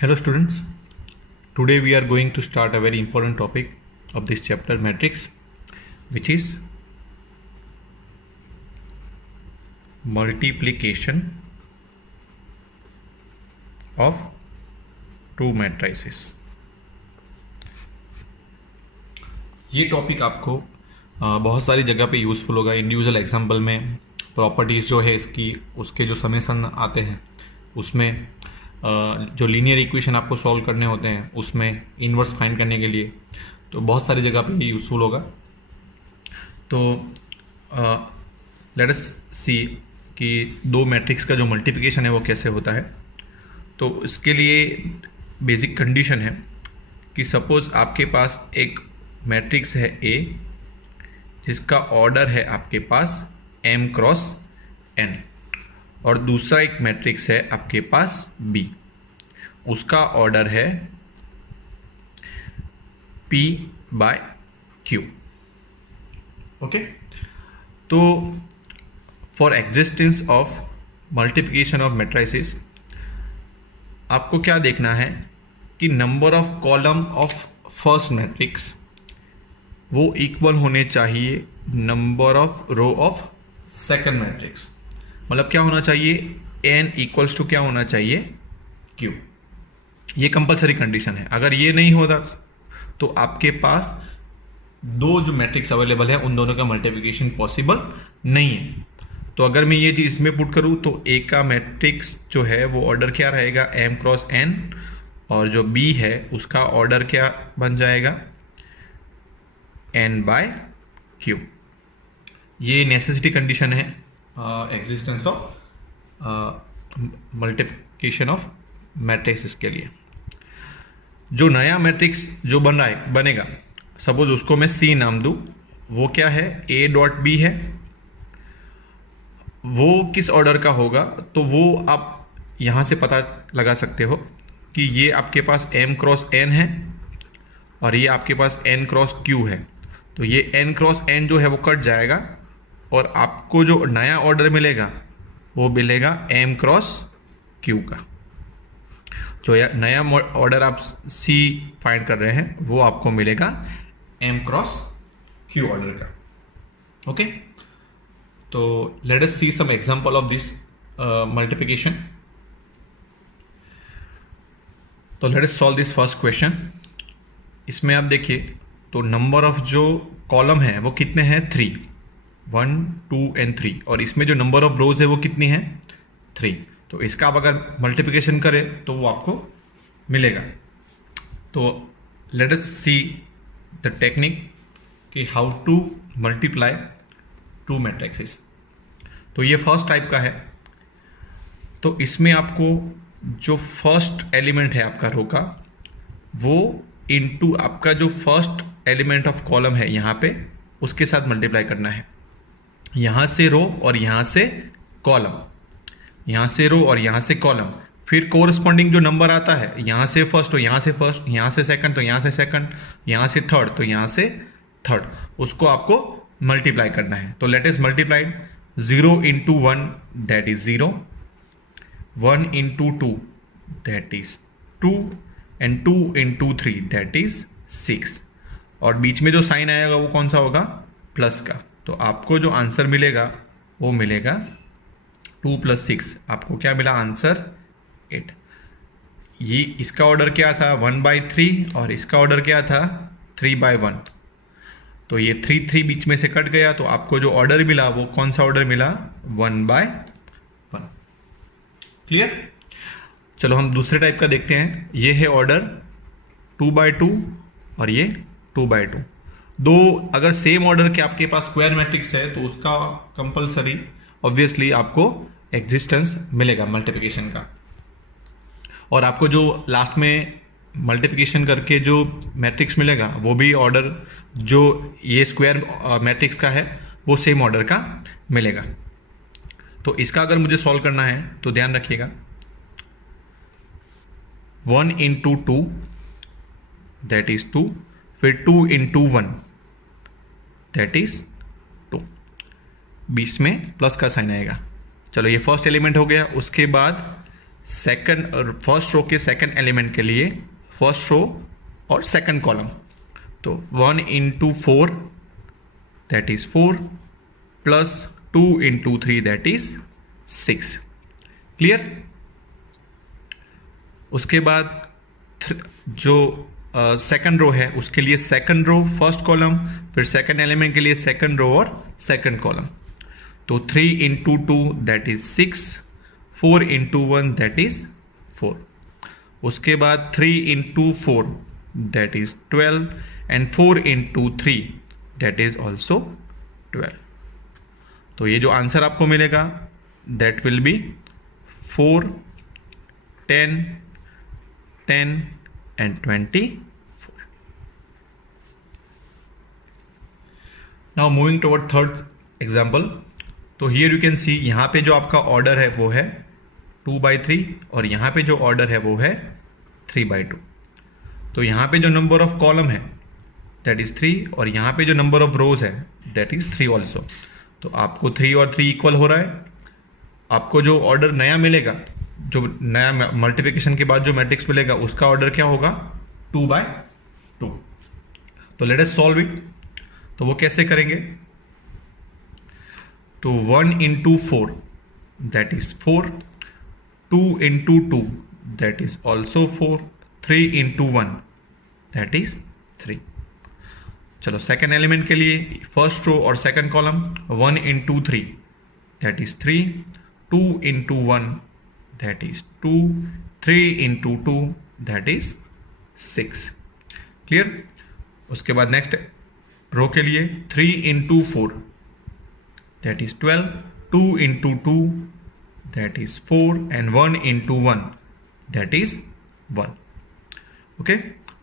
Hello students, today we are going to start a very important topic of this chapter matrix, which is multiplication of two matrices. ये topic आपको बहुत सारी जगह पे useful होगा। Individual example में properties जो है इसकी उसके जो समेसन आते हैं उसमें जो लीनियर इक्वेशन आपको सॉल्व करने होते हैं उसमें इन्वर्स फाइंड करने के लिए तो बहुत सारी जगह पे ये यूज़फुल होगा। तो लेट अस सी कि दो मैट्रिक्स का जो मल्टीप्लिकेशन है वो कैसे होता है। तो इसके लिए बेसिक कंडीशन है कि सपोज़ आपके पास एक मैट्रिक्स है A जिसका ऑर्डर है आपके पास m क्रॉस n और दूसरा एक मैट्रिक्स है आपके पास B, उसका ऑर्डर है P बाय Q। ओके, तो for existence of multiplication of matrices आपको क्या देखना है कि number of column of first matrix वो इक्वल होने चाहिए number of row of second matrix. मतलब क्या होना चाहिए, n इक्वल्स टू क्या होना चाहिए, q। ये कंपलसरी कंडीशन है। अगर ये नहीं होता तो आपके पास दो जो मैट्रिक्स अवेलेबल है उन दोनों का मल्टीप्लिकेशन पॉसिबल नहीं है। तो अगर मैं ये चीज़ इसमें पुट करूँ तो a का मैट्रिक्स जो है वो ऑर्डर क्या रहेगा, m क्रॉस n, और जो b है उसका ऑर्डर क्या बन जाएगा, n बाय q। ये नेसेसिटी कंडीशन है existence of multiplication of matrix के लिए। जो नया मैट्रिक्स जो बनेगा सपोज उसको मैं C नाम दूं, वो क्या है, A डॉट B है। वो किस ऑर्डर का होगा तो वो आप यहाँ से पता लगा सकते हो कि ये आपके पास m क्रॉस n है और ये आपके पास n क्रॉस q है। तो ये n क्रॉस n जो है वो कट जाएगा और आपको जो नया ऑर्डर मिलेगा वो मिलेगा m क्रॉस q का। जो नया ऑर्डर आप C फाइंड कर रहे हैं वो आपको मिलेगा m क्रॉस q ऑर्डर का। ओके, तो let us see some example of this multiplication. तो let us solve this first question. इसमें आप देखिए तो नंबर ऑफ जो कॉलम है वो कितने हैं, 3, 1 2 and 3, और इसमें जो नंबर ऑफ रोज है वो कितनी है, 3। तो इसका आप अगर मल्टीप्लिकेशन करें तो वो आपको मिलेगा। तो let us see the technique कि how to multiply two matrices. तो ये फर्स्ट टाइप का है। तो इसमें आपको जो फर्स्ट एलिमेंट है आपका रो का वो इनटू आपका जो फर्स्ट एलिमेंट ऑफ कॉलम है यहाँ पे उसके साथ मल्टीप्लाई करना है। यहाँ से रो और यहाँ से कॉलम, यहाँ से रो और यहाँ से कॉलम, फिर कोरस्पॉन्डिंग जो नंबर आता है यहाँ से फर्स्ट तो यहाँ से फर्स्ट, यहाँ से सेकंड तो यहाँ से सेकंड, यहाँ से थर्ड तो यहाँ से थर्ड, उसको आपको मल्टीप्लाई करना है। तो let us multiply 0 into 1 that is 0, 1 into 2 that is 2 and 2 into 3 that is 6, और बीच में जो साइन आएगा वो कौन सा होगा, प्लस का। तो आपको जो आंसर मिलेगा वो मिलेगा 2 + 6, आपको क्या मिला आंसर 8। ये इसका ऑर्डर क्या था, 1/3, और इसका ऑर्डर क्या था 3/1। तो ये 3 3 बीच में से कट गया तो आपको जो ऑर्डर मिला वो कौन सा ऑर्डर मिला, 1/1। क्लियर। चलो हम दूसरे टाइप का देखते हैं। ये है ऑर्डर 2/2 और ये 2/2। दो अगर सेम ऑर्डर के आपके पास स्क्वायर मैट्रिक्स है तो उसका कंपलसरी ऑब्वियसली आपको एग्जिस्टेंस मिलेगा मल्टीप्लिकेशन का। और आपको जो लास्ट में मल्टीप्लिकेशन करके जो मैट्रिक्स मिलेगा वो भी ऑर्डर जो ये स्क्वायर मैट्रिक्स का है वो सेम ऑर्डर का मिलेगा। तो इसका अगर मुझे सॉल्व करना है तो ध्यान रखिएगा 1 इंटू 2 दैट इज 2, फिर 2 इंटू 1 दैट इज 2, बीच में प्लस का साइन आएगा। चलो ये फर्स्ट एलिमेंट हो गया। उसके बाद फर्स्ट रो के सेकंड एलिमेंट के लिए फर्स्ट रो और सेकंड कॉलम, तो 1 into 4 that is 4 plus 2 into 3 that is 6। Clear? उसके बाद जो सेकंड रो है उसके लिए सेकंड रो फर्स्ट कॉलम, फिर सेकंड एलिमेंट के लिए सेकंड रो और सेकंड कॉलम, तो 3 into 2 that is 6, 4 into 1 that is 4। उसके बाद 3 into 4 that is 12 and 4 into 3 that is also 12। तो ये जो आंसर आपको मिलेगा that will be 4, 10, 10 and 24. Now moving toward third example. तो here you can see यहाँ पे जो आपका ऑर्डर है वो है 2/3 और यहाँ पे जो ऑर्डर है वो है 3/2। तो यहाँ पे जो नंबर ऑफ कॉलम है दैट इज 3 और यहाँ पे जो नंबर ऑफ रोज है दैट इज 3 ऑल्सो। तो आपको 3 और 3 इक्वल हो रहा है। आपको जो ऑर्डर नया मिलेगा, जो नया मल्टीप्लिकेशन के बाद जो मैट्रिक्स मिलेगा उसका ऑर्डर क्या होगा 2/2। तो लेट अस सॉल्व इट। तो वो कैसे करेंगे? तो 1 into 4 that is 4, 2 into 2 that is also 4, 3 into 1 that is 3। चलो सेकेंड एलिमेंट के लिए फर्स्ट रो और second column 1 into 3 that is 3, 2 into 1 that is 2, 3 into 2 that is 6। Clear? उसके बाद नेक्स्ट रो के लिए 3 into 4 that is 12, 2 into 2 that is 4 and 1 into 1 that is 1। Okay,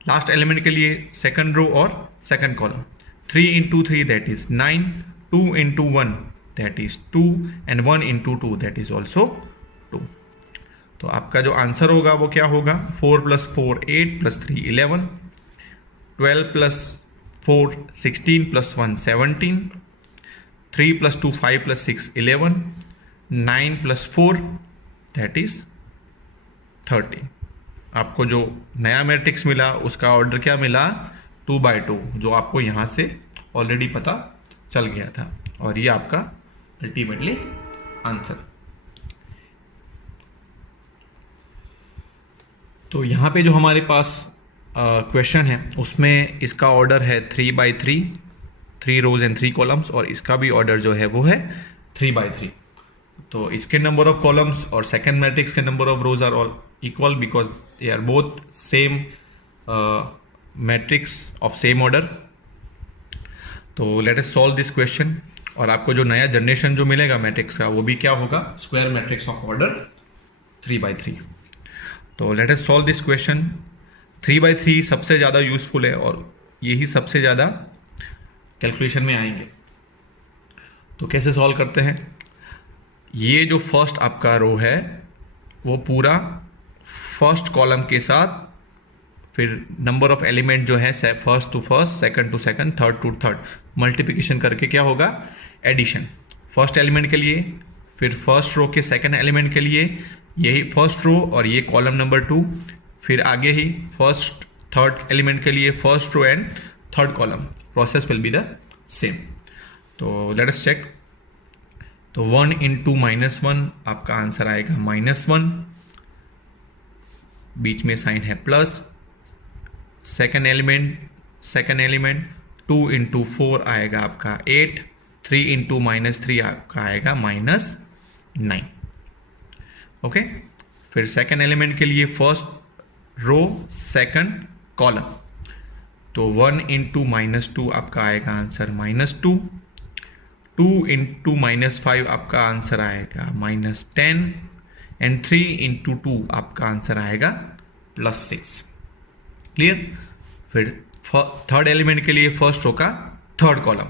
last element के लिए सेकंड रो और second column 3 into 3 that is 9, 2 into 1 that is 2 and 1 into 2 that is also 2। तो आपका जो आंसर होगा वो क्या होगा 4 + 4 8 + 3 11, 12 + 4 16 + 1 17, 3 + 2 5 + 6 11, 9 + 4 दैट इज 13। आपको जो नया मैट्रिक्स मिला उसका ऑर्डर क्या मिला 2/2, जो आपको यहाँ से ऑलरेडी पता चल गया था और ये आपका अल्टीमेटली आंसर। तो यहाँ पे जो हमारे पास क्वेश्चन है उसमें इसका ऑर्डर है 3/3, 3 रोज एंड 3 कॉलम्स, और इसका भी ऑर्डर जो है वो है 3/3। तो इसके नंबर ऑफ कॉलम्स और सेकेंड मैट्रिक्स के number of rows are all equal because they are both same matrix of same order. तो let us solve this question. और आपको जो नया जनरेशन जो मिलेगा मैट्रिक्स का वो भी क्या होगा स्क्वायर मैट्रिक्स ऑफ ऑर्डर 3/3। तो let us solve this question. 3/3 सबसे ज़्यादा यूजफुल है और यही सबसे ज़्यादा कैलकुलेशन में आएंगे। तो कैसे सॉल्व करते हैं? ये जो फर्स्ट आपका रो है वो पूरा फर्स्ट कॉलम के साथ, फिर नंबर ऑफ एलिमेंट जो है first to first, second to second, third to third, multiplication करके क्या होगा एडिशन। फर्स्ट एलिमेंट के लिए, फिर फर्स्ट रो के सेकंड एलिमेंट के लिए यही फर्स्ट रो और ये कॉलम नंबर 2, फिर आगे ही फर्स्ट थर्ड एलिमेंट के लिए first row and third column. Process will be the same. तो लेट अस चेक। तो 1 into -1 आपका आंसर आएगा -1, बीच में साइन है प्लस। सेकेंड एलिमेंट 2 into 4 आएगा आपका 8, 3 into -3 आपका आएगा -9। ओके, फिर सेकेंड एलिमेंट के लिए फर्स्ट रो सेकंड कॉलम, तो 1 into -2 आपका आएगा आंसर -2, 2 into -5 आपका आंसर आएगा -10 एंड 3 into 2 आपका आंसर आएगा +6। क्लियर? फिर थर्ड एलिमेंट के लिए फर्स्ट रो का थर्ड कॉलम,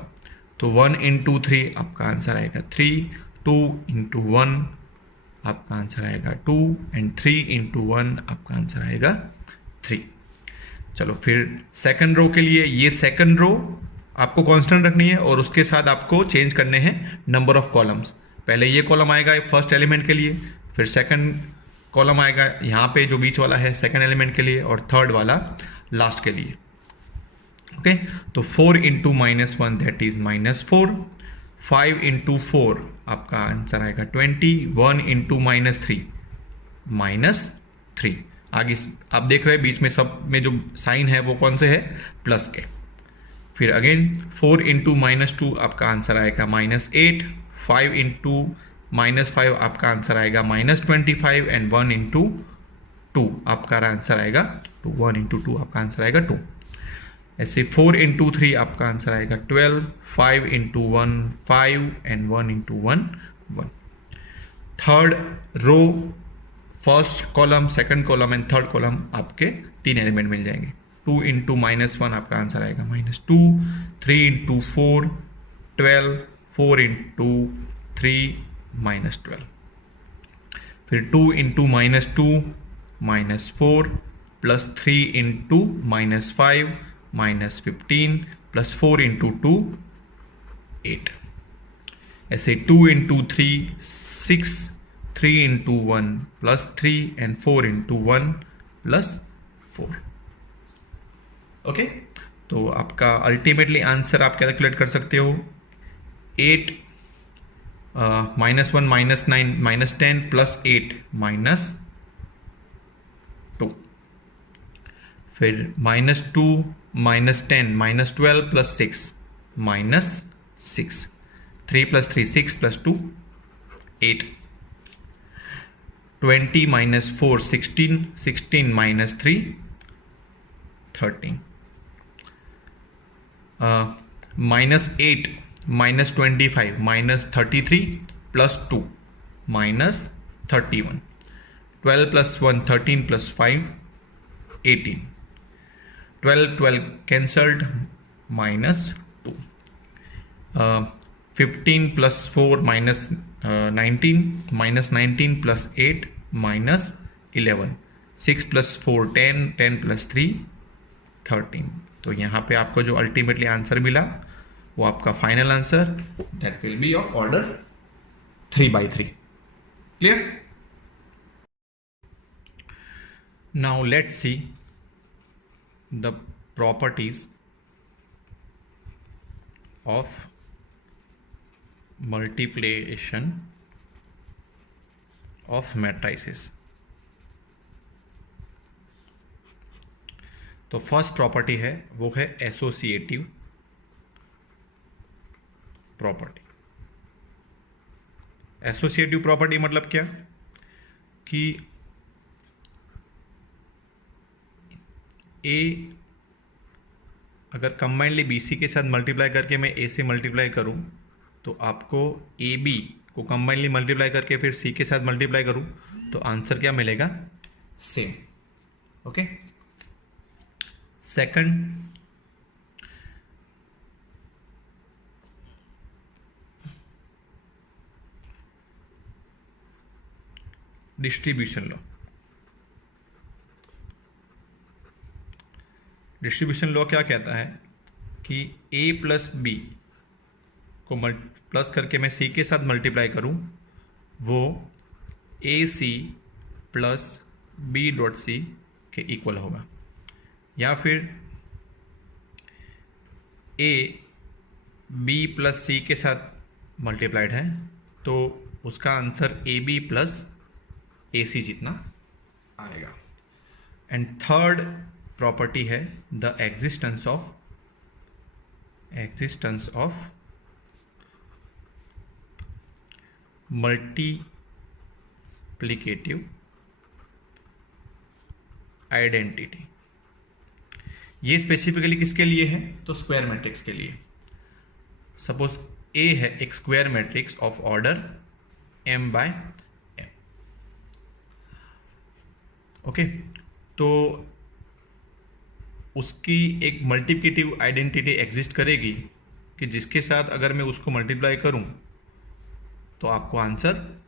तो 1 into 3 आपका आंसर आएगा 3, 2 into 1 आपका आंसर आएगा 2 एंड 3 into 1 आपका आंसर आएगा 3। चलो फिर सेकंड रो के लिए ये सेकंड रो आपको कांस्टेंट रखनी है और उसके साथ आपको चेंज करने हैं नंबर ऑफ कॉलम्स। पहले ये कॉलम आएगा फर्स्ट एलिमेंट के लिए, फिर सेकंड कॉलम आएगा यहाँ पे जो बीच वाला है सेकंड एलिमेंट के लिए, और थर्ड वाला लास्ट के लिए। ओके, तो 4 इंटू -1 दैट इज -4, 5 इंटू 4 आपका आंसर आएगा 20, 1 इंटू -3 -3। आगे आप देख रहे हैं बीच में सब में जो साइन है वो कौन से है, प्लस के। फिर अगेन 4 इंटू -2 आपका आंसर आएगा -8, 5 इंटू -5 आपका आंसर आएगा -25, एंड 1 इंटू 2 आपका आंसर आएगा 2, 1 इंटू 2 आपका आंसर आएगा 2। ऐसे 4 इंटू 3 आपका आंसर आएगा 12, 5 into 1 5, and 1 into 1 1। Third row, first column, second column and third column आपके 3 एलिमेंट मिल जाएंगे। 2 इंटू -1 आपका आंसर आएगा -2, 3 इंटू 4 12, 4 इंटू 3 -12। फिर 2 into -2 -4, plus 3 into -5 -15, plus 4 into 2 8। ऐसे 2 into 3 6, 3 into 1 +3, and 4 into 1 +4। Okay, तो आपका अल्टीमेटली आंसर आप कैलकुलेट कर सकते हो 8 -1 -9 -10 +8 -2। फिर -2 -10 -12 +6 -6, 3 + 3 6 + 2 8, 20 -4 16, 16 -3 13, -8 -25 -33 +2 -31, 12 + 1 13 + 5 18, 12 cancelled -2, 15 + 4 -19, -19 + 8 -11, 6 + 4 10, 10 + 3 13। तो यहाँ पे आपको जो अल्टीमेटली आंसर मिला वो आपका final answer that will be of order 3/3। Clear? Now let's see the properties of multiplication of matrices. तो फर्स्ट प्रॉपर्टी है वो है एसोसिएटिव प्रॉपर्टी। एसोसिएटिव प्रॉपर्टी मतलब क्या कि ए अगर कंबाइंडली बी सी के साथ मल्टीप्लाई करके मैं ए से मल्टीप्लाई करूं तो आपको ए बी को कंबाइंडली मल्टीप्लाई करके फिर सी के साथ मल्टीप्लाई करूं तो आंसर क्या मिलेगा, same. Okay, second distribution law. Distribution law क्या कहता है कि a + b को प्लस करके मैं c के साथ मल्टीप्लाई करूं वो ac + b.c के इक्वल होगा, या फिर a b + c के साथ मल्टीप्लाइड है तो उसका आंसर ab + ac जितना आएगा। एंड थर्ड प्रॉपर्टी है the existence of multiplicative identity. ये स्पेसिफिकली किसके लिए है, तो स्क्वायर मैट्रिक्स के लिए। सपोज ए है एक square matrix of order m/n। Okay, तो उसकी एक मल्टीप्लिकेटिव आइडेंटिटी एग्जिस्ट करेगी कि जिसके साथ अगर मैं उसको मल्टीप्लाई करूं तो आपको आंसर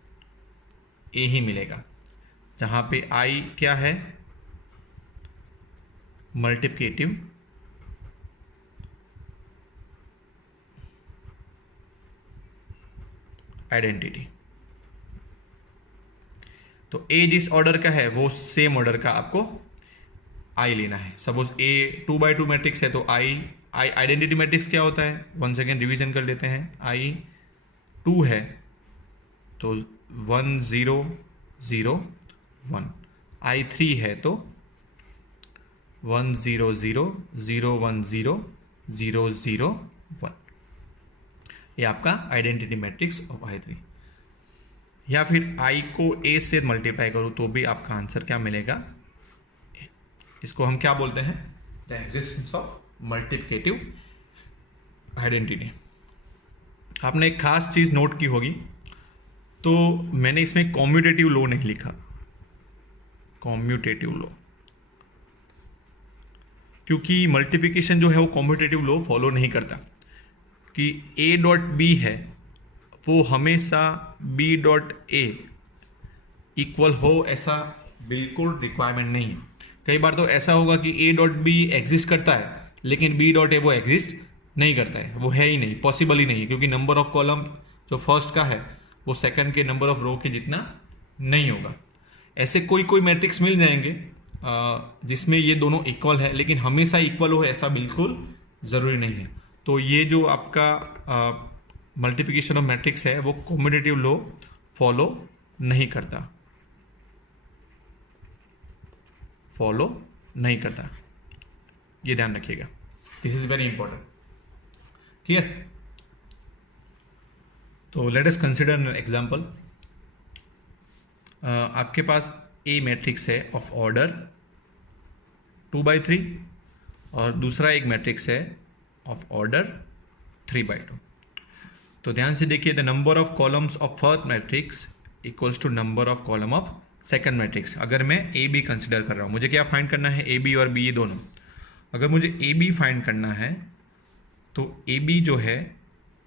ए ही मिलेगा, जहां पे आई क्या है, मल्टीप्लिकेटिव आइडेंटिटी। तो ए जिस ऑर्डर का है वो सेम ऑर्डर का आपको आई लेना है। सपोज ए 2x2 मैट्रिक्स है तो आई आइडेंटिटी मैट्रिक्स क्या होता है, वन सेकेंड रिवीजन कर लेते हैं। आई 2 है तो 1 0 0 1, आई 3 है तो 1 0 0 0 1 0 0 0 1। ये आपका आइडेंटिटी मैट्रिक्स ऑफ आई 3। या फिर आई को ए से मल्टीप्लाई करूँ तो भी आपका आंसर क्या मिलेगा, इसको हम क्या बोलते हैं, the existence of multiplicative identity. आपने एक खास चीज़ नोट की होगी, तो मैंने इसमें कॉम्यूटेटिव लॉ नहीं लिखा, कॉम्यूटेटिव लॉ, क्योंकि मल्टीप्लिकेशन जो है वो कॉम्यूटेटिव लॉ फॉलो नहीं करता कि ए डॉट बी है वो हमेशा बी डॉट ए इक्वल हो, ऐसा बिल्कुल रिक्वायरमेंट नहीं है। कई बार तो ऐसा होगा कि ए डॉट बी एग्जिस्ट करता है लेकिन बी डॉट ए वो एग्जिस्ट नहीं करता है, वो है ही नहीं, पॉसिबल ही नहीं है, क्योंकि नंबर ऑफ कॉलम जो फर्स्ट का है वो सेकंड के नंबर ऑफ रो के जितना नहीं होगा। ऐसे कोई कोई मैट्रिक्स मिल जाएंगे जिसमें ये दोनों इक्वल है, लेकिन हमेशा इक्वल हो ऐसा बिल्कुल ज़रूरी नहीं है। तो ये जो आपका मल्टीप्लिकेशन ऑफ मैट्रिक्स है वो कॉम्यूटेटिव लॉ फॉलो नहीं करता, ये ध्यान रखिएगा, this is very important. Clear? तो let us consider an example. आपके पास ए मैट्रिक्स है ऑफ ऑर्डर 2/3 और दूसरा एक मैट्रिक्स है ऑफ ऑर्डर 3/2। तो ध्यान से देखिए, the number of columns of first matrix equals to number of column of second matrix. अगर मैं ए बी कंसिडर कर रहा हूँ, मुझे क्या फाइंड करना है, ए बी और बी, ये दोनों। अगर मुझे ए बी फाइंड करना है तो ए बी जो है,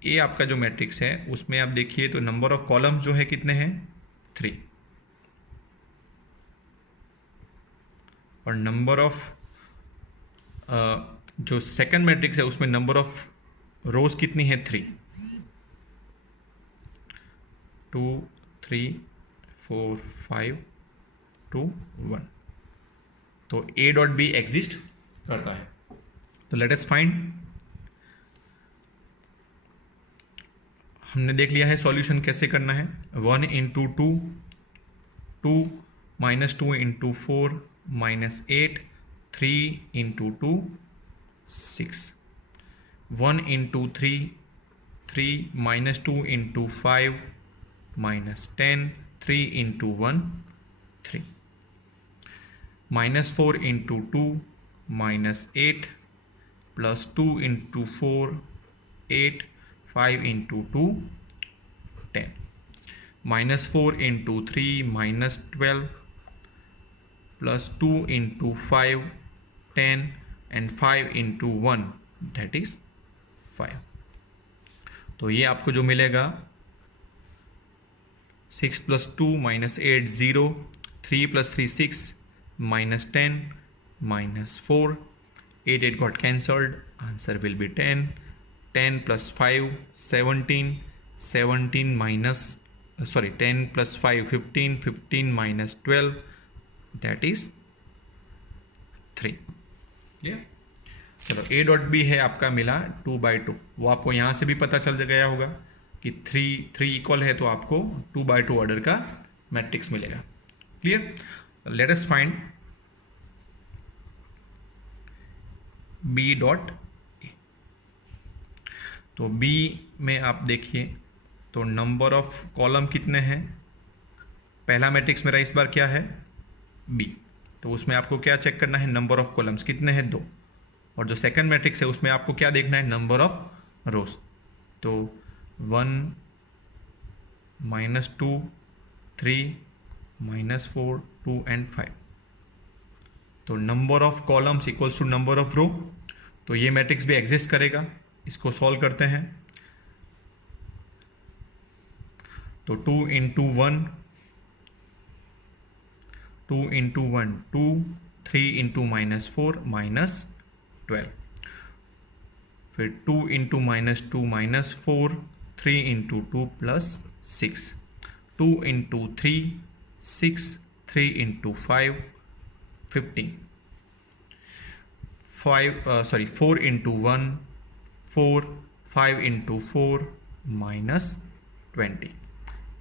ए आपका जो मैट्रिक्स है उसमें आप देखिए तो नंबर ऑफ कॉलम्स जो है कितने हैं, 3, और नंबर ऑफ जो सेकंड मैट्रिक्स है उसमें नंबर ऑफ रोज कितनी है, 3, 2 3 4 5 2 1। तो ए डॉट बी एग्जिस्ट करता है। तो लेट अस फाइंड, हमने देख लिया है सॉल्यूशन कैसे करना है। 1 into 2 2 minus 2 into 4 minus 8 3 into 2 6 1 into 3 3 minus 2 into 5 minus 10 3 into 1 3 minus 4 into 2 minus 8 plus 2 into 4 8 5 into 2 10 minus 4 into 3 minus 12 plus 2 into 5 10 and 5 into 1 that is 5। तो ये आपको जो मिलेगा 6 plus 2 minus 8 0 3 plus 3 6 minus 10 minus 4 8 got cancelled, answer will be 10 10 plus 5 17 17 minus 10 plus 5 15 15 minus 12 that is 3। Clear? चलो ए dot B है आपका मिला 2/2, वो आपको यहाँ से भी पता चल गया होगा कि 3 इक्वल है तो आपको 2/2 ऑर्डर का मैट्रिक्स मिलेगा। Clear? Let us find B dot A. तो बी में आप देखिए तो नंबर ऑफ कॉलम कितने हैं, पहला मैट्रिक्स मेरा इस बार क्या है, बी, तो उसमें आपको क्या चेक करना है, नंबर ऑफ कॉलम्स कितने हैं, 2, और जो सेकंड मैट्रिक्स है उसमें आपको क्या देखना है, नंबर ऑफ रोज। तो 1 माइनस 2 3 माइनस 4 2 एंड 5। तो number of columns equals to number of row, तो ये मैट्रिक्स भी एग्जिस्ट करेगा। इसको सॉल्व करते हैं तो 2 into 1 2 into 1 2 3 into minus 4 minus 12, फिर 2 into minus 2 minus 4 3 into 2 plus 6 2 into 3 6, 3 into 5, 15. 4 into 1, 4, 5 into 4, minus 20.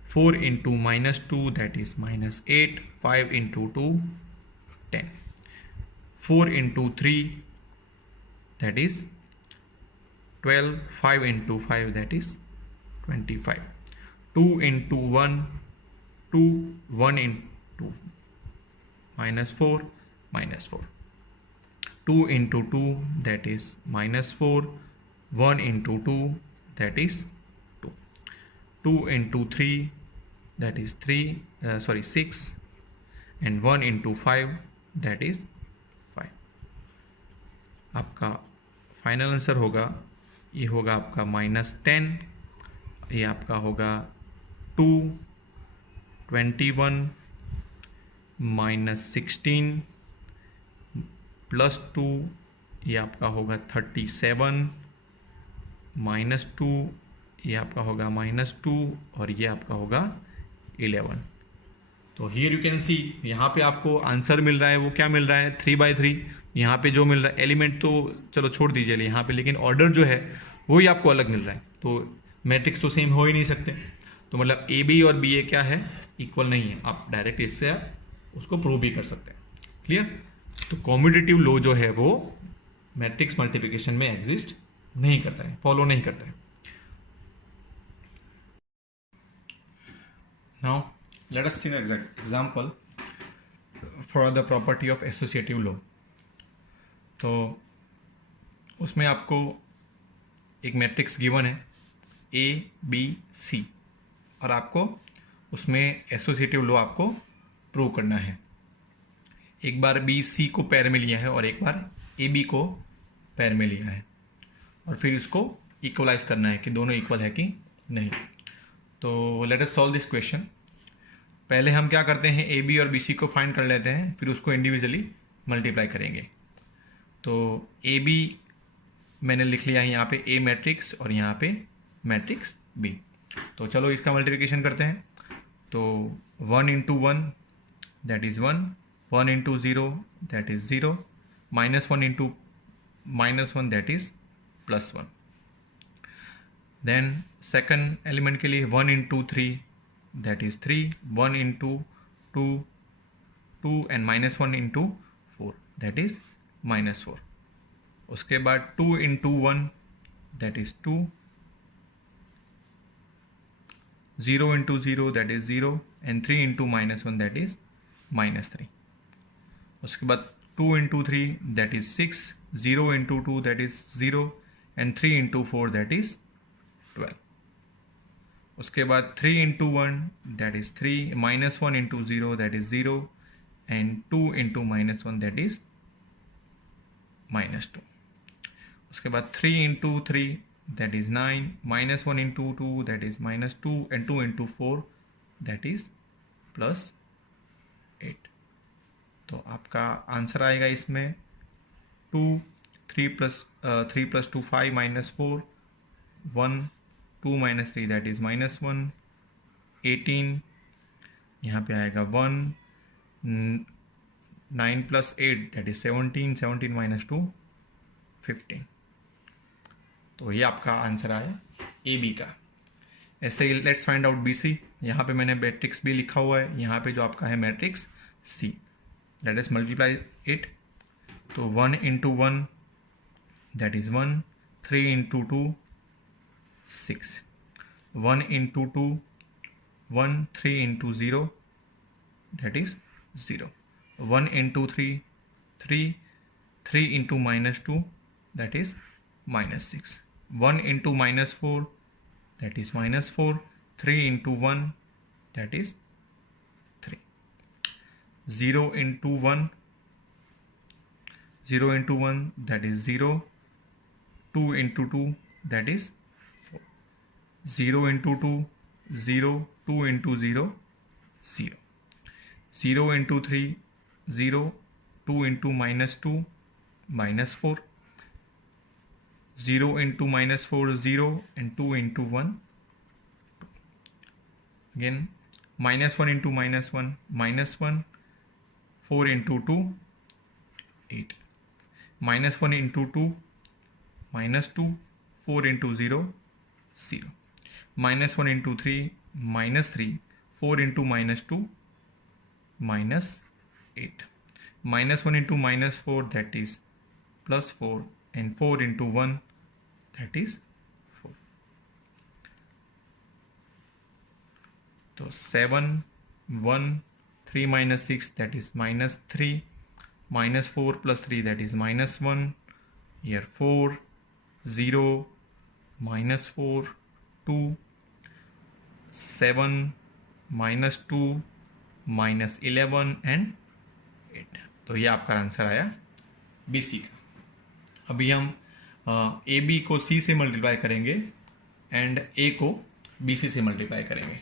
4 into minus 2, that is minus 8. 5 into 2, 10. 4 into 3, that is 12. 5 into 5, that is 25. 2 into 1, 2. 1 into minus 4, minus 4. 2 into 2, that is minus 4. 1 into 2, that is 2. 2 into 3, that is 6. And 1 into 5, that is 5. आपका final answer होगा, ये होगा आपका -10, ये आपका होगा 2, 21, -16 +2, ये आपका होगा 37, -2, ये आपका होगा -2, और ये आपका होगा 11. तो हियर यू कैन सी, यहाँ पे आपको आंसर मिल रहा है, वो क्या मिल रहा है, 3/3. यहाँ पे जो मिल रहा है एलिमेंट तो चलो छोड़ दीजिए यहाँ पे, लेकिन ऑर्डर जो है वही आपको अलग मिल रहा है. तो मैट्रिक्स तो सेम हो ही नहीं सकते. तो मतलब ए बी और बी ए क्या है, इक्वल नहीं है. आप डायरेक्ट इससे आप उसको प्रूव भी कर सकते हैं. क्लियर. तो कॉम्यूटेटिव लॉ जो है वो मैट्रिक्स मल्टीप्लिकेशन में एग्जिस्ट नहीं करता है, फॉलो नहीं करता है. Now let us see an example for the property of associative law. तो उसमें आपको एक मैट्रिक्स गिवन है ए बी सी, और आपको उसमें एसोसिएटिव लॉ आपको प्रूव करना है. एक बार बी सी को पैर में लिया है और एक बार ए बी को पैर में लिया है, और फिर इसको इक्वलाइज करना है कि दोनों इक्वल है कि नहीं. तो let us solve this question. पहले हम क्या करते हैं, ए बी और बी सी को फाइंड कर लेते हैं, फिर उसको इंडिविजुअली मल्टीप्लाई करेंगे. तो ए बी मैंने लिख लिया है यहाँ पे ए मैट्रिक्स, और यहाँ पे मैट्रिक्स बी. तो चलो इसका मल्टीप्लिकेशन करते हैं. तो 1 into 1, that is 1. 1 into 0, that is 0. -1 into -1, that is +1. Then second element के लिए 1 into 3, that is 3. 1 into 2, 2, and -1 into 4, that is -4. उसके बाद 2 into 1, that is 2. 0 into 0, that is 0. And 3 into -1, that is -3. उसके बाद 2 into 3, that is 6. 0 into 2, that is 0. And 3 into 4, that is 12. उसके बाद 3 into 1, that is 3. -1 into 0, that is 0. And 2 into -1, that is -2. उसके बाद 3 into 3, that is 9. -1 into 2, that is -2. And 2 into 4, that is +8. तो आपका answer आएगा इसमें 2, 3 plus 2, 5, -4, 1, 2 minus 3, that is -1, 18. यहाँ पे आएगा 1, 9 plus 8, that is 17. 17 minus 2, 15. तो ये आपका आंसर आया ए बी का. ऐसे ही let's find out B C. यहाँ पे मैंने मैट्रिक्स बी लिखा हुआ है, यहाँ पे जो आपका है matrix C. Let us multiply it. तो 1 into 1, that is 1. 3 into 2, 6. 1 into 2, 1. 3 into 0, that is 0. 1 into 3, 3. 3 into -2, that is -6. 1 into -4, that is -4. 3 into 1, that is 3. 0 into 1, 0 into 1, that is 0. 2 into 2, that is 4. 0 into 2, 0. 2 into 0, 0. 0 into 3, 0. 2 into -2, -4. 0 into -4, 0. And 2 into 1, 2. Again -1 into -1, -1, 4 into 2, 8, -1 into 2, -2, 4 into 0, 0, -1 into 3, -3, 4 into -2, -8, -1 into -4, that is +4, and 4 into 1, that is 4. So 7, 1, 3 minus 6, that is -3, -4 plus 3, that is -1, here 4, 0, -4, 2, 7, -2, -11 and 8. तो ये आपका answer आया BC का. अभी हम AB को C से multiply करेंगे एंड A को BC से मल्टीप्लाई करेंगे.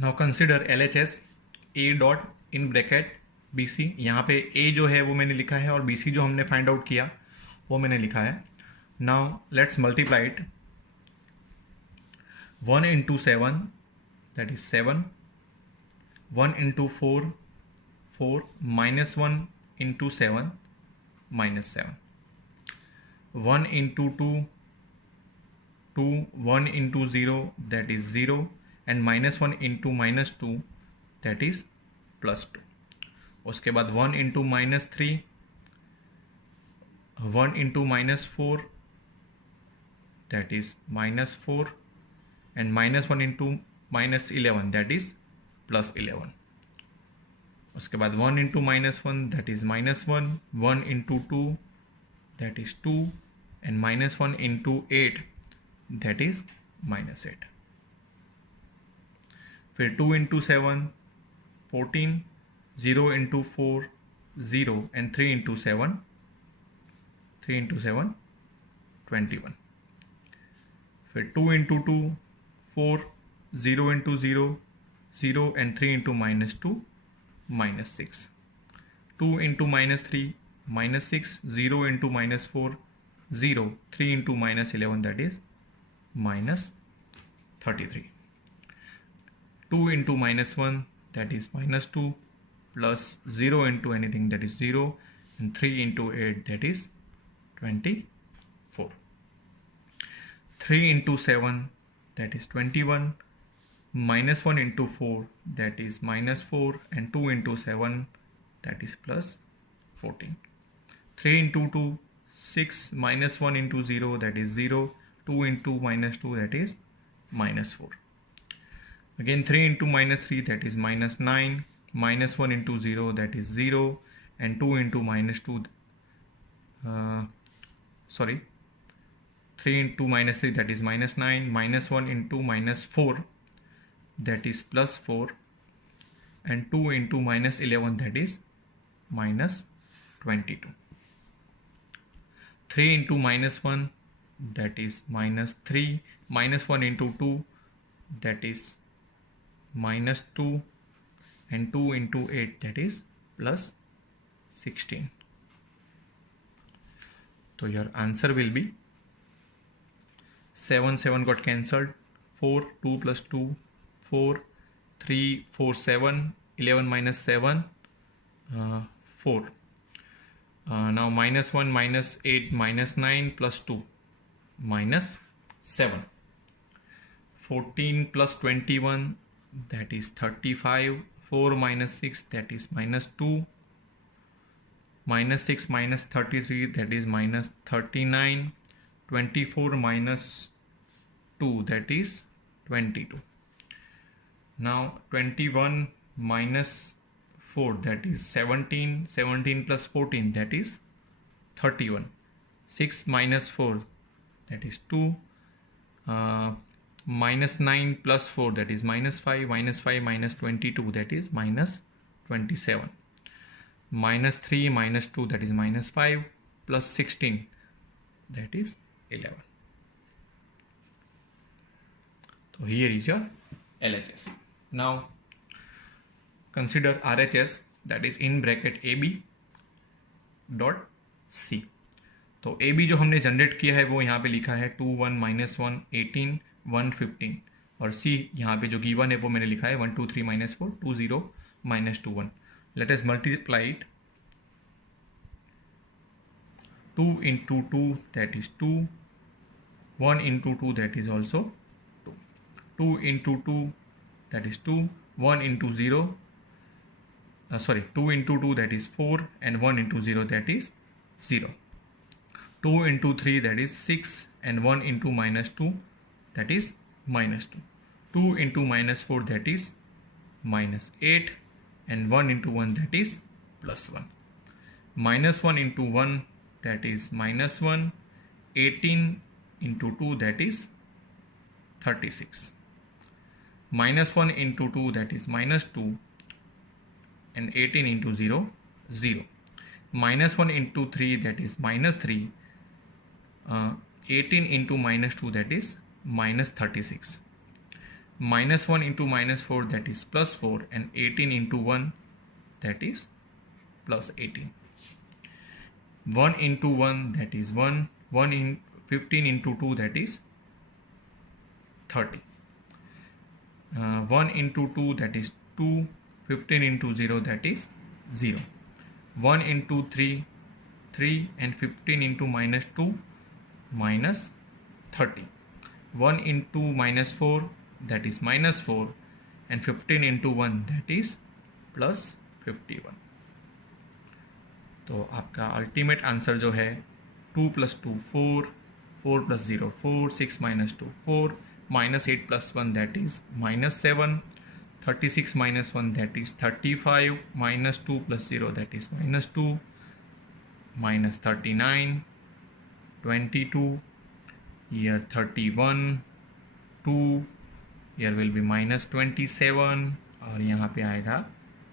Now consider LHS A dot in bracket BC. यहाँ पे A जो है वो मैंने लिखा है और BC जो हमने फाइंड आउट किया वो मैंने लिखा है. Now let's multiply it. 1 into 7, that is 7, 1 into 4, 4, -1 into 7, -7, 1 into 2, 2, 1 into 0, that is 0, and -1 into -2, that is +2. उसके बाद 1 into -3, 1 into -4, that is -4, and -1 into -11, that is +11. उसके बाद 1 into -1, that is -1, 1 into 2, that is 2, and -1 into 8, that is -8. फिर 2 into 7, 14, 0 into 4, 0, and 3 into 7, 21. फिर 2 into 2, 4, 0 into 0, 0, and 3 into -2, -6. 2 into -3, -6, 0 into -4, 0, 3 into -11, that is -33. 2 into -1, that is -2, plus 0 into anything, that is 0, and 3 into 8, that is 24. 3 into 7, that is 21, -1 into 4, that is -4, and 2 into 7, that is +14. 3 into 2, 6, -1 into 0, that is 0, 2 into -2, that is -4. Again 3 into -3, that is -9, -1 into 0, that is 0, and 2 into -2, 3 into -3, that is -9, -1 into -4, that is +4, and 2 into -11, that is -22. 3 into -1, that is -3, -1 into 2, that is -2, and 2 into 8, that is +16. So your answer will be 7, 7 got cancelled, 4, 2 plus 2, 4, 3, 4, 7, 11 minus 7, 4. Now -1, -8, -9 plus 2, -7. 14 plus 21, that is 35. 4 minus 6, that is -2. -6 minus 33, that is -39. 24 minus 2, that is 22. Now 21 minus 4, that is 17. 17 plus 14, that is 31. 6 minus 4, that is 2. -9 plus 4, that is -5. -5 minus 22, that is -27. -3 minus 2, that is -5, plus 16, that is 11. So here is your LHS. Now consider RHS, that is in bracket AB dot C. तो AB जो हमने generate किया है वो यहाँ पे लिखा है 2, 1, -1, 18, 115 और C यहाँ पे जो गिवन है वो मैंने लिखा है 1 2 3 -4 2 0 -2 1. Let us multiply it. 2 into 2 that is 2, 1 into 2 that is also 2, 2 into 2 that is 2, 1 into 0 2 into 2 that is 4 and 1 into 0 that is 0, 2 into 3 that is 6 and 1 into -2 that is -2, 2 into -4 that is -8 and 1 into 1 that is +1, -1 into 1 that is -1, 18 into 2 that is 36, -1 into 2 that is -2 and 18 into 0 0, -1 into 3 that is -3, 18 into -2 that is -36, -1 into -4 that is +4 and 18 into 1 that is +18, 1 into 1 that is 1, 1 in 15 into 2 that is 30, 1 into 2 that is 2, 15 into 0 that is 0, 1 into 3 3 and 15 into -2 -30, 1 into -4 that is -4 and 15 into 1 that is +51. तो आपका ultimate answer जो है 2 + 2 4, 4 + 0 4, 6 - 2 4, -8 + 1 that is -7, 36 - 1 that is 35, -2 + 0 that is -2, -39, 22, here 31, 2, here will be -27 और यहाँ पे आएगा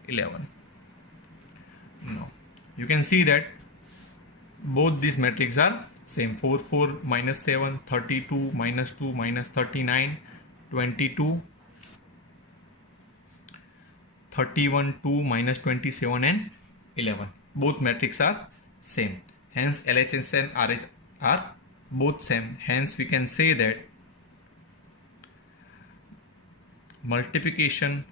11. No, you can see that both these metrics are same. 4 4 -7, 32 -2 -39, 22, 31 2 -27 and 11. Both metrics are same. Hence LHS and RH are both same. Hence we can say that multiplication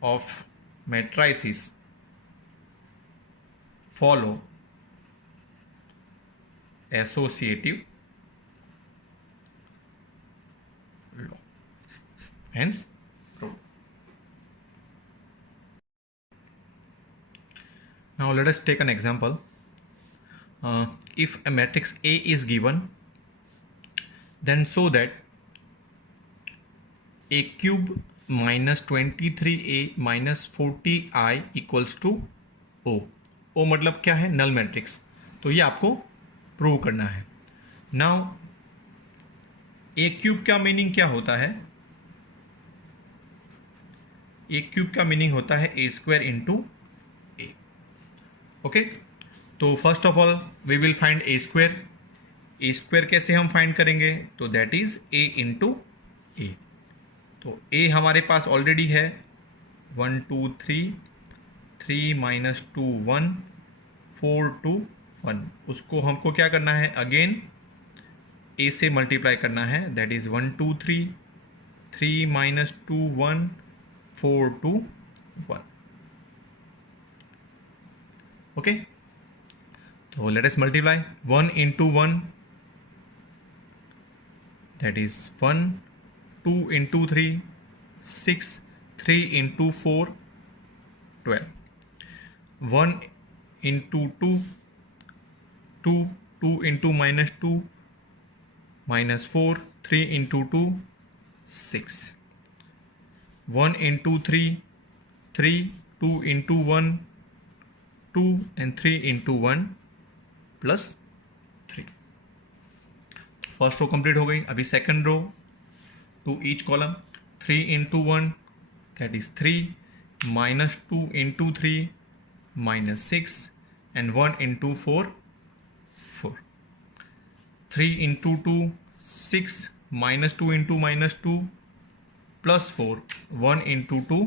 of matrices follow associative law. Hence rule. Now let us take an example. If a matrix A is given, then show that A cube -23A -40I equals to O. O मतलब क्या है? Null matrix. तो ये आपको prove करना है. Now A cube का meaning क्या होता है? ए क्यूब का मीनिंग होता है A² इंटू ए. ओके, तो first of all we will find A². A² कैसे हम फाइंड करेंगे? तो दैट इज A इंटू ए. तो A हमारे पास ऑलरेडी है 1 2 3, 3 - 2 1, 4 2 1. उसको हमको क्या करना है? अगेन A से मल्टीप्लाई करना है. That is 1 2 3, 3 - 2 1, 4 2 1. ओके, तो let us multiply. 1 into 1 that is 1, 2 into 3 6, 3 into 4 12, 1 into 2 2, 2 into -2 -4, 3 into 2 6, 1 into 3 3, 2 into 1 2 and 3 into 1 plus 3. First row complete हो गई. अभी second row, to each column. 3 into 1 that is 3, -2 into 3 -6 and 1 into 4 4, 3 into 2 6, -2 into -2 plus 4, 1 into 2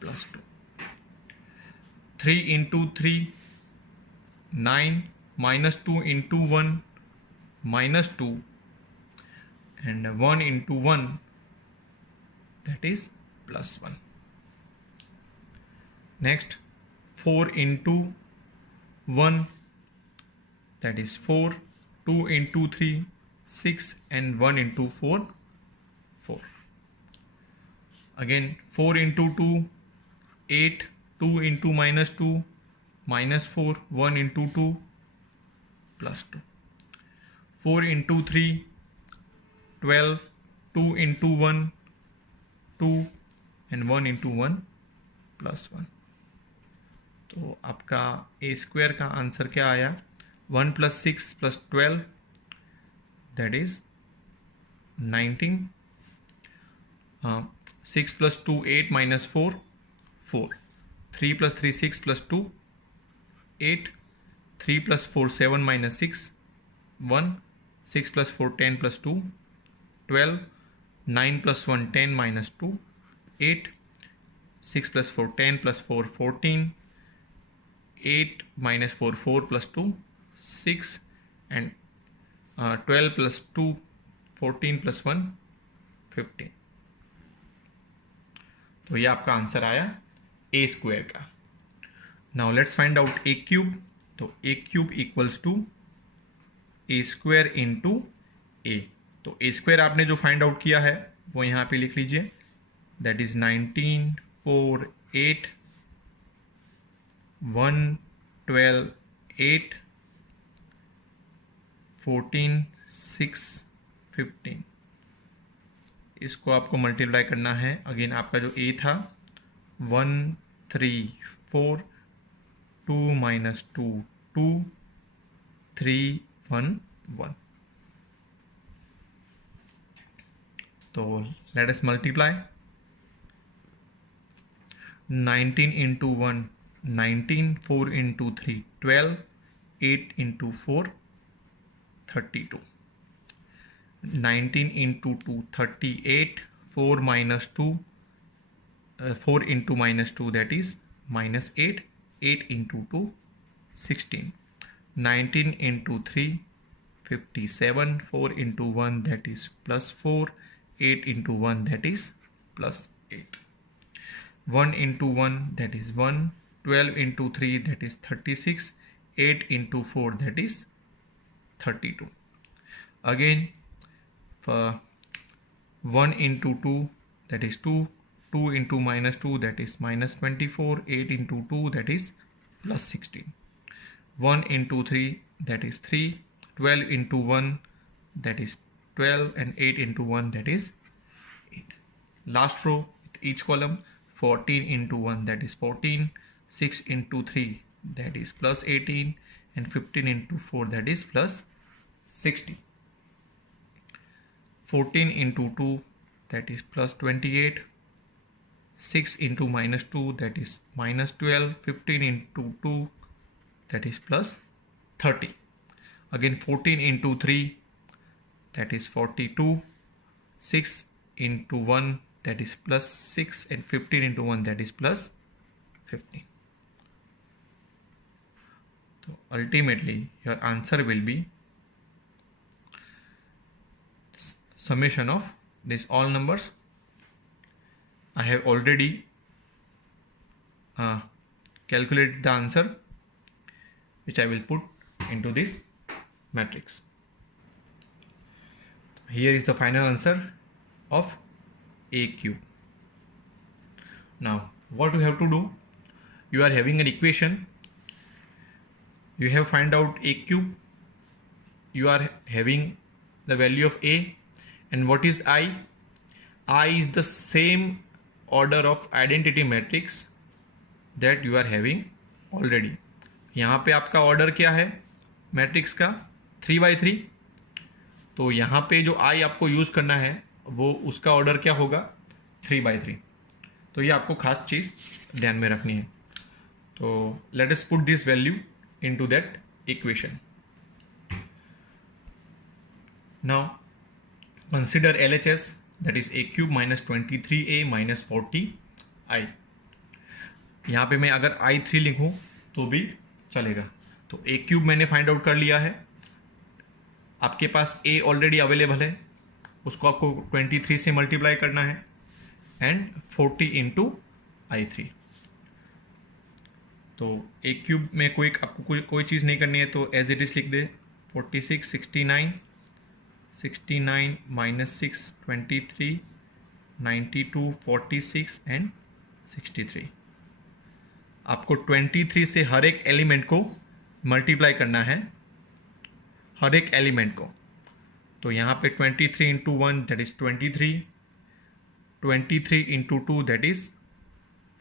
plus 2, 3 into 3 9, -2 into 1 -2 and 1 into 1 that is +1. Next 4 into 1 that is 4, 2 into 3 6 and 1 into 4 4. Again 4 into 2 8, 2 into -2 -4, 1 into 2 +2. 4 into 3 12, 2 into 1 2 and 1 into 1 +1. तो आपका ए square का answer क्या आया? 1 + 6 + 12 that is 19. 6 + 2 8 -4 4. 3 + 3 6 + 2 8. 3 + 4 7 -6 1. 6 + 4 10 + 2 12. 9 + 1 10 -2 8. 6 + 4 10 + 4 14. 8 - 4 4 + 2 6 and 12 + 2 14 + 1 15. तो ये आपका answer आया a square का. Now let's find out a cube. तो a cube equals to a square into ए. तो ए स्क्वायर आपने जो फाइंड आउट किया है वो यहाँ पे लिख लीजिए. That is 19 4 8 1 12 8 14 6 15. इसको आपको मल्टीप्लाई करना है. अगेन आपका जो ए था 1 3 4 2 - 2 2 3 1 1. तो let us multiply. 19 into 1 19, 4 into 3 12, 8 into 4 32. 19 into 2 38. 4 minus 2 4 into -2 that is -8. 8 into 2 16. 19 into 3 57. 4 into 1 that is +4. 8 into 1 that is +8. 1 into 1 that is 1. 12 into 3 that is 36. 8 into 4 that is 32. Again for 1 into 2 that is 2. 2 into -2 that is -24. 8 into 2 that is +16. 1 into 3 that is 3. 12 into 1 that is 12 and 8 into 1 that is 8. Last row with each column. 14 into 1 that is 14. 6 into 3 that is +18 and 15 into 4 that is +60. 14 into 2 that is +28. 6 into -2 that is -12. 15 into 2 that is +30. Again 14 into 3 that is 42. 6 into 1 that is +6 and 15 into 1 that is +15. So ultimately your answer will be summation of these all numbers. I have already calculated the answer which I will put into this matrix. Here is the final answer of a cube. Now what you have to do, you are having an equation, you have find out a cube, you are having the value of a, and what is I? I is the same order of identity matrix that you are having already. यहाँ पे आपका order क्या है matrix का? 3/3. तो यहाँ पे जो I आपको यूज़ करना है वो उसका ऑर्डर क्या होगा? 3/3. तो ये आपको खास चीज़ ध्यान में रखनी है. तो let us put this value into that equation. Now consider LHS, that is a cube - 23a - 40i. यहाँ पे मैं अगर I3 लिखूँ तो भी चलेगा. तो ए क्यूब मैंने फाइंड आउट कर लिया है। आपके पास ए ऑलरेडी अवेलेबल है, उसको आपको 23 से मल्टीप्लाई करना है एंड 40 इंटू i3। तो ए क्यूब में आपको कोई चीज़ नहीं करनी है, तो एज इट इज लिख दे 46 69 माइनस 6 23 92 46 एंड 63। आपको 23 से हर एक एलिमेंट को मल्टीप्लाई करना है, हर एक एलिमेंट को। तो यहाँ पे 23 into 1 that is 23, 23 into 2 that is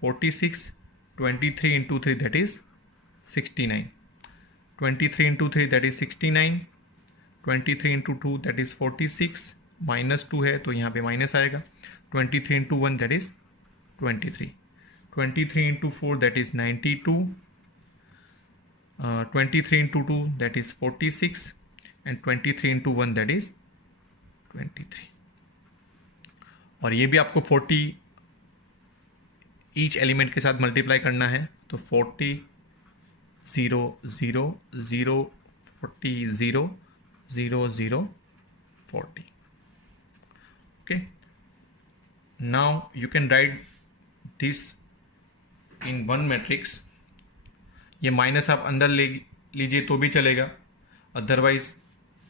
46, 23 into 3 that is 69, 23 into 3 that is 69, 23 into 2 that is 46, minus 2 है तो यहाँ पे माइनस आएगा, 23 into 1 that is 23, 23 into 4 that is 92, 23 into 2 that is 46 and 23 into 1 that is 23। और ये भी आपको 40 ईच एलिमेंट के साथ मल्टीप्लाई करना है, तो 40 0 0 0 40 0 0 0 40। okay, now you can write this in one matrix। ये माइनस आप अंदर ले लीजिए तो भी चलेगा, अदरवाइज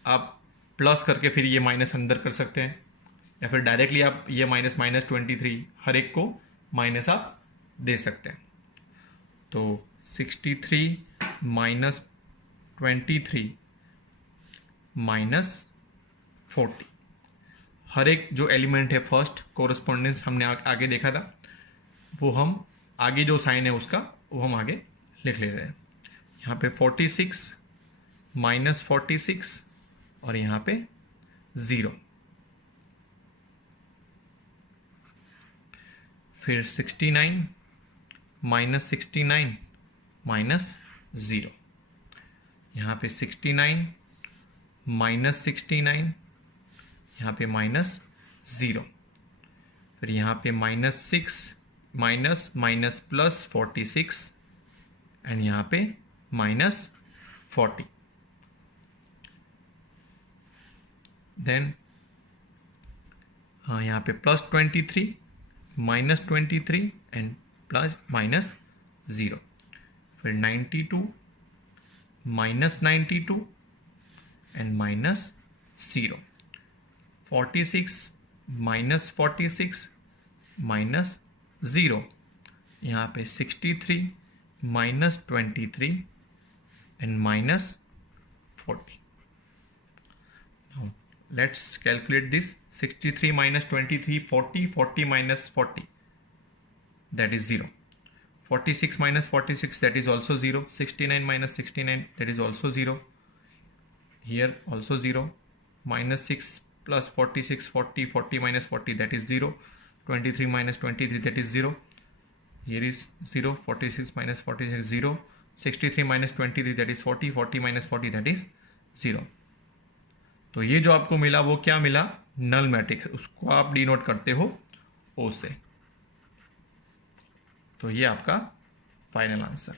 आप प्लस करके फिर ये माइनस अंदर कर सकते हैं, या फिर डायरेक्टली आप ये माइनस 23 हर एक को माइनस आप दे सकते हैं। तो 63 माइनस 23 माइनस 40, हर एक जो एलिमेंट है फर्स्ट कोरस्पॉन्डेंस हमने आगे देखा था, वो हम आगे जो साइन है उसका वो हम आगे लिख ले रहे हैं। यहाँ पे 46 माइनस 46 और यहाँ पे 0, फिर 69 माइनस 69 माइनस 0, यहाँ पे 69 माइनस 69, यहाँ पे माइनस 0, फिर यहाँ पे minus 6 minus minus plus 46 and यहाँ पे माइनस 40। देन यहाँ पे plus 23 minus 23 and plus minus 0, फिर 92 minus 92 and minus 0, 46 minus 46 minus 0, यहाँ पे 63 minus 23 and minus 40। Now let's calculate this। 63 minus 23 40, 40 minus 40 that is 0, 46 minus 46 that is also 0, 69 minus 69 that is also 0, here also 0, minus 6 plus 46 40, 40 minus 40 that is 0, 23 minus 23 that is 0, here is 0, 46 minus 46 0, 63 minus 23 that is 40, 40 minus 40 that is 0। तो ये जो आपको मिला वो क्या मिला, null matrix, उसको आप डिनोट करते हो ओ से। तो ये आपका फाइनल आंसर।